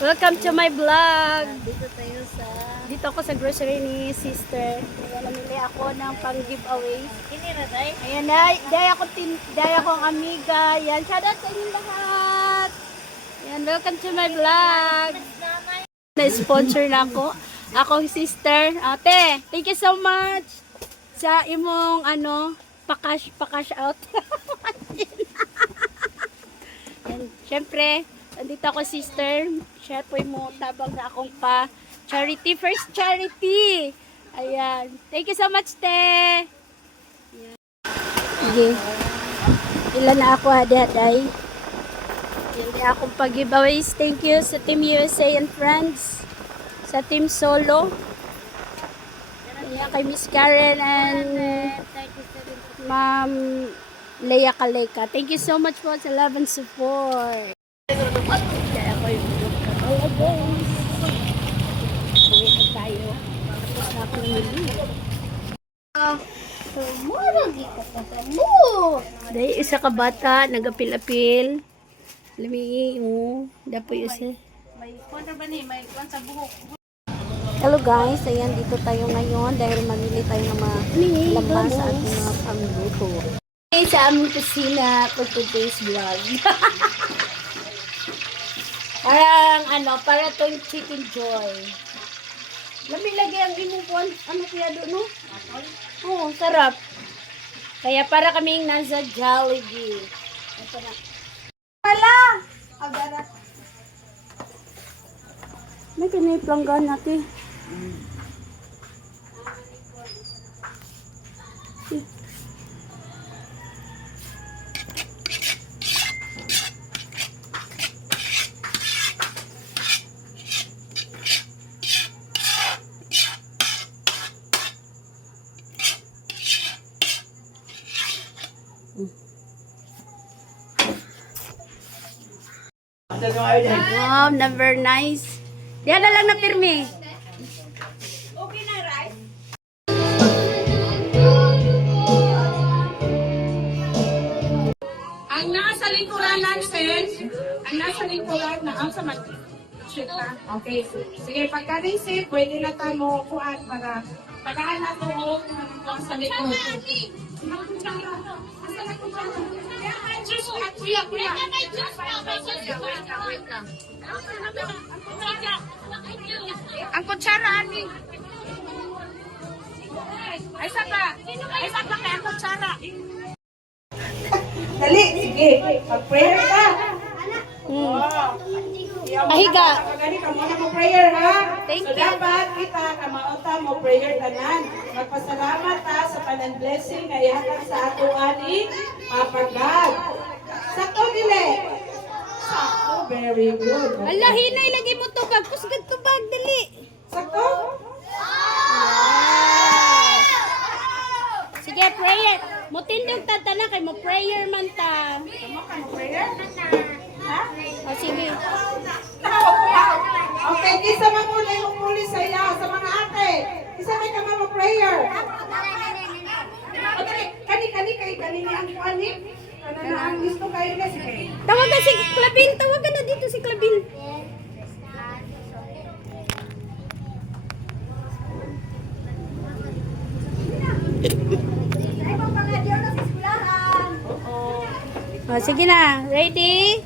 Welcome to my vlog. Dito tayo sa... Dito ako sa grocery ni sister. Ayan, namili ako ng pang giveaway. Kinira, day? Ayan, day akong amiga. Ayan, shoutout sa inyong lahat. Ayan, welcome to my vlog. Na-sponsor na ako. Ako, sister. Ate, thank you so much sa imong, pakash out. Ayan, syempre, andito ako, sister. Share po mo tabang na akong charity. First charity. Ayan. Thank you so much, te. Ayan. Okay. Ilan na ako, haday. Hindi akong pag-giveaways. Thank you sa Team USA and Friends. Sa Team Solo. Ayan, kay Miss Karen and Ma'am Leia Kaleka. Thank you so much po sa love and support. Kaya ako yung uwi na tayo. Tapos na akong nili. Dahil isa ka bata, nagapil-apil. Lami mo. Dapo yung isa. May kontra ba ni? May kwan sa buhok. Hello guys, ayan dito tayo ngayon dahil mamili tayo ng mga laman sa ating mga pangluto. Sa aming kusina for today's vlog. Parang para tong chicken joy. Lami lagi ang imukuan, kaya doon, no? Oo, sarap. Kaya para kaming nasa Jollibee. Ito na. Wala! Agara. May piniplangan natin. Wow, number nice. Diyan na lang na pirmi. Okay na, right? Ang nasa likuran natin, ang nasa likuran na ang sa okay. Sige, pagka-receive, pwede na tayo mo kuhaan para pagkaan na ito ang sa likod. Ang kutsara, Ani. Ay, saka kaya ang kutsara. Dali, sige. Mag-prayer ka. Pahiga. Pagani ka muna mo prayer, ha? Thank So, you. dapat kita kamauta mo prayer tanan. Magpasalamat ta sa panan blessing na ihatag sa ato ani, Papa God. Sakto, dili. Sakto, very good. Okay. Ala, hinay lagi mo tubag. Kusgad tubag, dali. Sakto? Sige, prayer. Mutindog tata na kay mo prayer man ta. Tama ka mo prayer? Ha? O sige. Okay, kisa mamuli yung muli sa iya, sa mga ate. Kisa may kama mo prayer. O dali, kani ni ang kuani. Ano na ang gusto kayo na, sige. Tawagan si Klabin. Tawagan na dito si Klabin. O, sige na. Ready?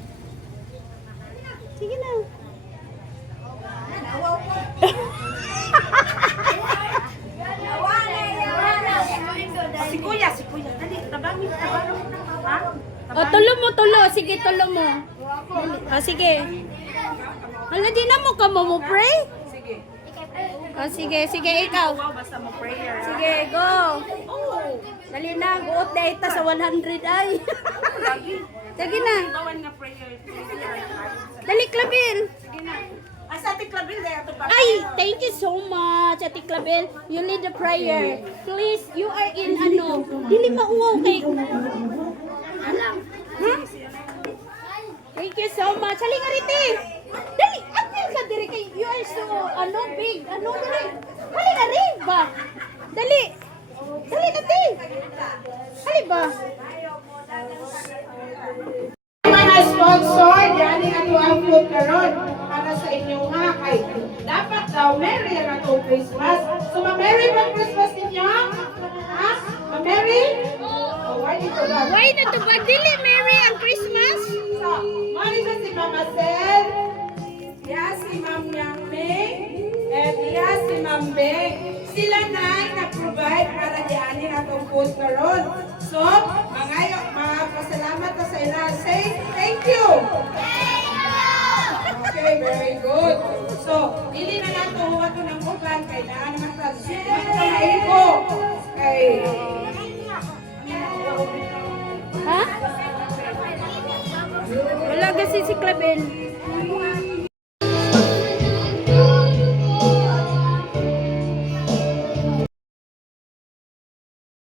Sige na. Si kuya. Dali, tabangin. Ha? O, tulo mo. Sige, tulo mo. O, sige. Hala, di na mo ka mo pray? Sige. O, sige, ikaw. Wow, basta mo prayer. Ha? Sige, go. Oh, Dali na, guot na ita sa 100 ay. lagi. Sige na. Bawan nga prayer. Dali, Klabin. Sige na. Ay, sa ating klabil na ito ba? Ay, thank you so much, Ate Klabin. You lead the prayer. Please, you are in dili mauwaw kay. Alam. Ha? Thank you so much. Halika riti. Dali, apil ka diri kay you are so big. Dali. Halika rin ba? Dali. Dali nati. Hali ba? Mga sponsor, yan ang ato ang food karon para sa inyo Ay, dapat daw Merry ang atong Christmas. So, ma-Merry ba ang Christmas ninyo? Ha? Ma-Merry? Oh, why did you ba? Why na to ba? Dili Merry ang Christmas? So, mali siya si Mama Sel, iya si Ma'am Yang Ming, and iya si Ma'am Beng. Sila na ay nag-provide para dianin atong food karon. So, mga pasalamat na sa ila. Say thank you! Okay, very good. So, dili na nato huwag ng uban kay naan naman ta. Magkamaiko. Kay Ha? Wala kasi si Clabel.